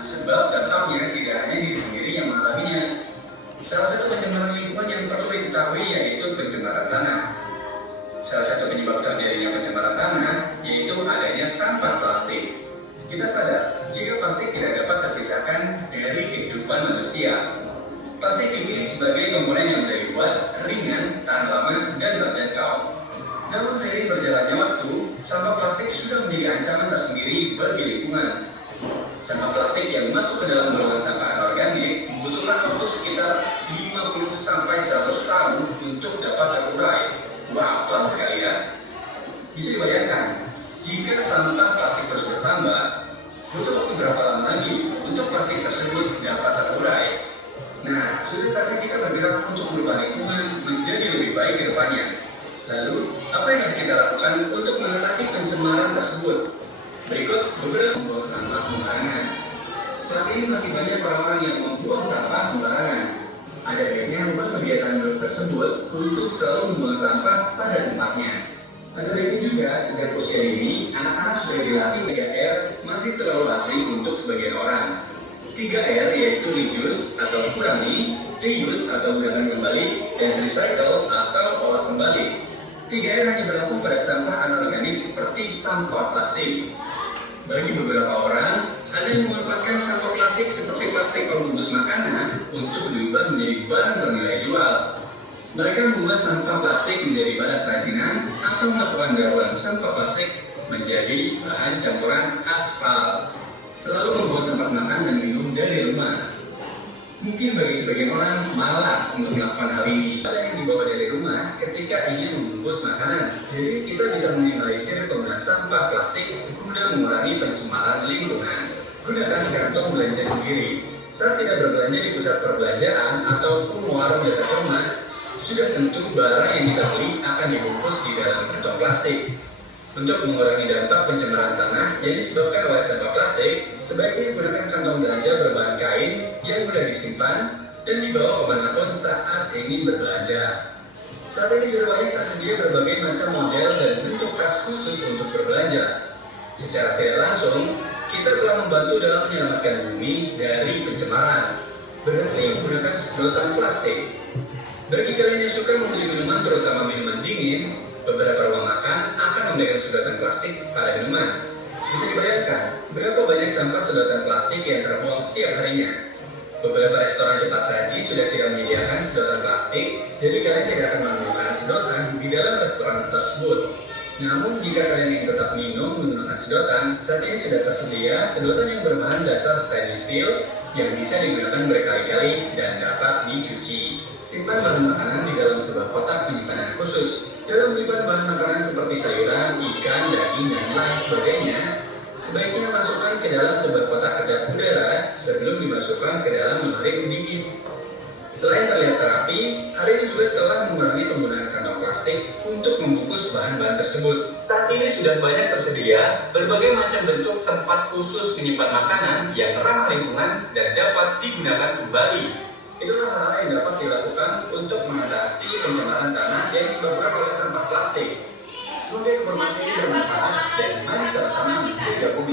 sebab dampaknya tidak hanya diri sendiri yang mengalaminya. Salah satu pencemaran lingkungan yang perlu diketahui yaitu pencemaran tanah. Salah satu penyebab terjadinya pencemaran tanah yaitu adanya sampah plastik. Kita sadar jika plastik tidak dapat terpisahkan dari kehidupan manusia. Plastik dipilih sebagai komponen yang mudah dibuat, ringan, tahan lama, dan terjangkau. Namun seiring berjalannya waktu, sampah plastik sudah menjadi ancaman tersendiri bagi lingkungan. Sampah plastik yang masuk ke dalam golongan sampah anorganik membutuhkan waktu sekitar 50-100 tahun untuk dapat terurai. Wah, lama sekali ya. Bisa dibayangkan, jika sampah plastik terus bertambah, butuh waktu berapa lama lagi untuk plastik tersebut dapat terurai? Nah, sudah saatnya kita bergerak untuk merubah lingkungan menjadi lebih baik ke depannya. Lalu, apa yang harus kita lakukan untuk mengatasi pencemaran tersebut? Berikut beberapa membuang sampah sembarangan. Saat ini masih banyak orang-orang yang membuang sampah sembarangan. Ada baiknya ubah kebiasaan buruk tersebut untuk selalu membuang sampah pada tempatnya. Ada baiknya juga sejak usia dini, anak-anak sudah dilatih 3R masih terlalu asing untuk sebagian orang. 3R yaitu reduce atau kurangi, reuse atau gunakan kembali, dan recycle atau olah kembali. 3R hanya berlaku pada sampah anorganik seperti sampah plastik. Bagi beberapa orang, ada yang memanfaatkan sampah plastik seperti plastik pembungkus makanan untuk diubah menjadi barang bernilai jual. Mereka mengubah sampah plastik menjadi barang kerajinan atau melakukan daur ulang sampah plastik menjadi bahan campuran aspal. Selalu membawa tempat makan dan minum dari rumah. Mungkin bagi sebagian orang malas untuk melakukan hal ini. Ada yang dibawa dari rumah ketika ingin membungkus makanan. Jadi kita bisa meminimalisir penggunaan sampah plastik guna mengurangi pencemaran lingkungan. Gunakan kantong belanja sendiri. Saat tidak berbelanja di pusat perbelanjaan ataupun warung dekat rumah, sudah tentu barang yang kita beli akan dibungkus di dalam kantong plastik. Untuk mengurangi dampak pencemaran tanah yang disebabkan oleh sampah plastik, sebaiknya gunakan kantong belanja berbahan kain yang mudah disimpan dan dibawa kemanapun saat ingin berbelanja. Saat ini sudah banyak tersedia berbagai macam model dan bentuk tas khusus untuk berbelanja. Secara tidak langsung, kita telah membantu dalam menyelamatkan bumi dari pencemaran. Berhenti menggunakan sedotan plastik. Bagi kalian yang suka membeli minuman, terutama minuman dingin, beberapa rumah makan akan memberikan sedotan plastik pada minuman. Bisa dibayangkan berapa banyak sampah sedotan plastik yang terbuang setiap harinya. Beberapa restoran cepat saji sudah tidak menyediakan sedotan plastik, jadi kalian tidak akan menemukan sedotan di dalam restoran tersebut. Namun jika kalian ingin tetap minum menggunakan sedotan, saat ini sudah tersedia sedotan yang berbahan dasar stainless steel yang bisa digunakan berkali-kali dan dapat dicuci. Simpan bahan makanan di dalam sebuah kotak penyimpanan khusus. Dalam menyimpan bahan makanan seperti sayuran, ikan, daging, dan lain sebagainya, sebaiknya masukkan ke dalam sebuah kotak kedap udara sebelum dimasukkan ke dalam lemari pendingin. Selain terlihat rapi, hal ini juga telah mengurangi penggunaan kantong plastik untuk membungkus bahan-bahan tersebut. Saat ini sudah banyak tersedia berbagai macam bentuk tempat khusus menyimpan makanan yang ramah lingkungan dan dapat digunakan kembali. Itulah hal-hal yang dapat dilakukan untuk mengatasi pencemaran tanah yang disebabkan oleh sampah plastik. Semoga informasi ini bermanfaat dan mari sama-sama menjaga bumi.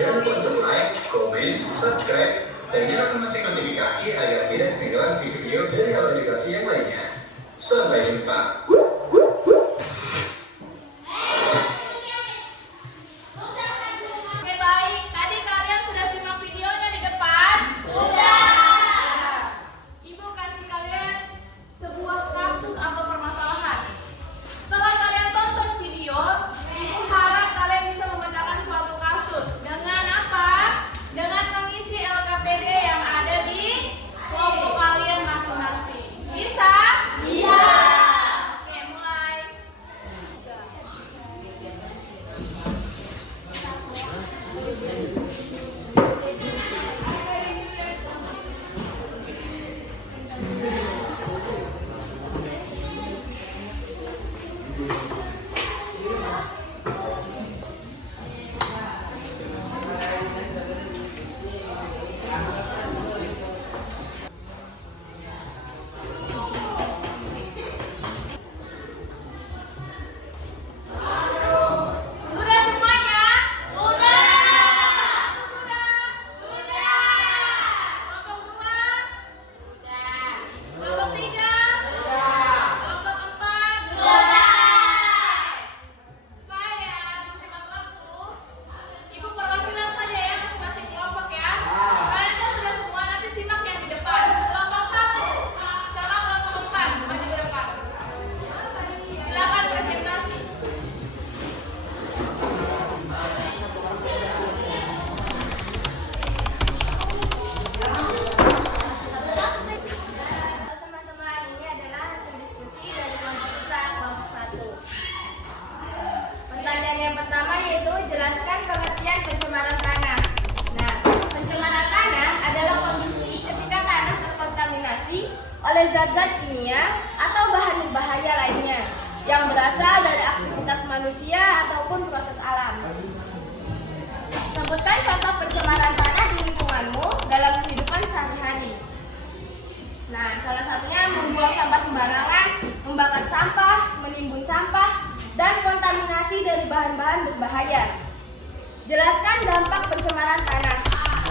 Jangan lupa untuk like, komen, subscribe, dan nyalakan lonceng notifikasi agar tidak ketinggalan video-video dari hal edukasi yang lainnya. Sampai jumpa. oleh zat-zat kimia atau bahan berbahaya lainnya yang berasal dari aktivitas manusia ataupun proses alam. Sebutkan contoh pencemaran tanah di lingkunganmu dalam kehidupan sehari-hari. Nah, salah satunya membuang sampah sembarangan, membakar sampah, menimbun sampah, dan kontaminasi dari bahan-bahan berbahaya. Jelaskan dampak pencemaran tanah.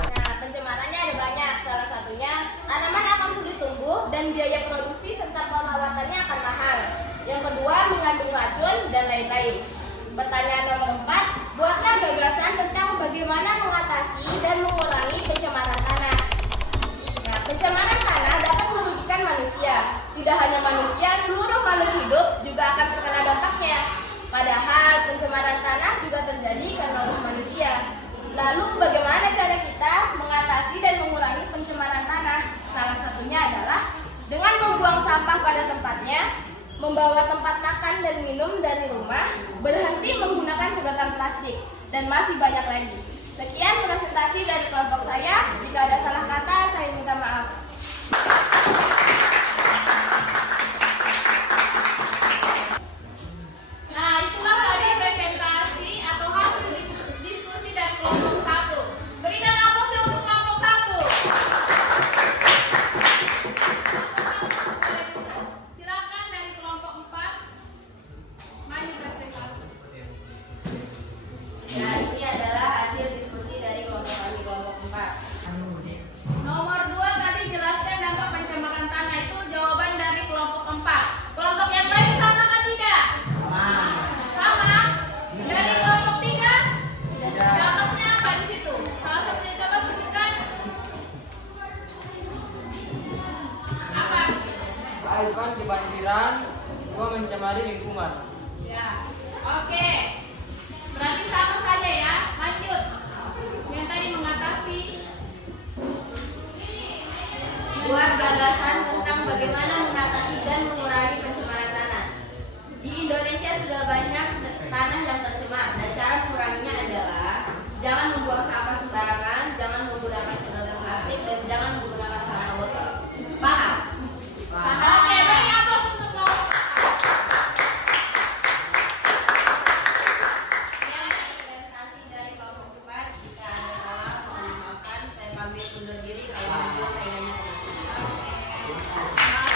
Nah, pencemarannya ada banyak. Salah satunya, tanaman akan sulit tumbuh dan biaya produksi serta perawatannya akan mahal. Yang kedua, mengandung racun dan lain-lain. Pertanyaan nomor 4, buatlah gagasan tentang bagaimana mengatasi dan mengurangi pencemaran tanah. Nah, pencemaran tanah dapat merugikan manusia. Tidak hanya manusia, seluruh makhluk hidup juga akan terkena dampaknya. Padahal pencemaran tanah juga terjadi karena ulah manusia. Lalu bagaimana cara kita mengatasi dan mengurangi pencemaran tanah? Salah satunya adalah dengan membuang sampah pada tempatnya, membawa tempat makan dan minum dari rumah, berhenti menggunakan sedotan plastik, dan masih banyak lagi. Sekian presentasi dari kelompok saya. Jika ada salah kata, saya minta maaf. Nah, itulah tadi presentasi atau hasil diskusi dari kelompok 1. Berikan aplaus untuk kelompok 1. Silakan dari kelompok 4 maju presentasi. Ya, ini adalah hasil diskusi dari kelompok kami, kelompok 4. Nomor 2 tadi jelaskan dampak pencemaran tanah, itu jawaban dari kelompok 4. Kelompok yang lain sama atau tidak? Sama. Dari kelompok 3? Dampaknya apa di situ? Salah satunya coba sebutkan. Apa? Keaiban kebanjiran, dua mencemari lingkungan. Ya. Oke. Berarti sama saja ya. Lanjut. Yang tadi mengatasi. Buat gagasan tentang bagaimana mengatasi dan mengurangi pencemaran tanah. Di Indonesia sudah banyak tanah yang tercemar dan cara menguranginya adalah jangan membuang sampah sembarangan, jangan menggunakan sedotan plastik, dan jangan menggunakan sampah botol. Paham? Oke, beri aplaus untuk kelompok. Sekian presentasi dari kelompok 4. Jika ada salah, mohon dimaafkan. Saya pamit undur diri. Kalau lanjut, saya nanya teman-teman. Oke.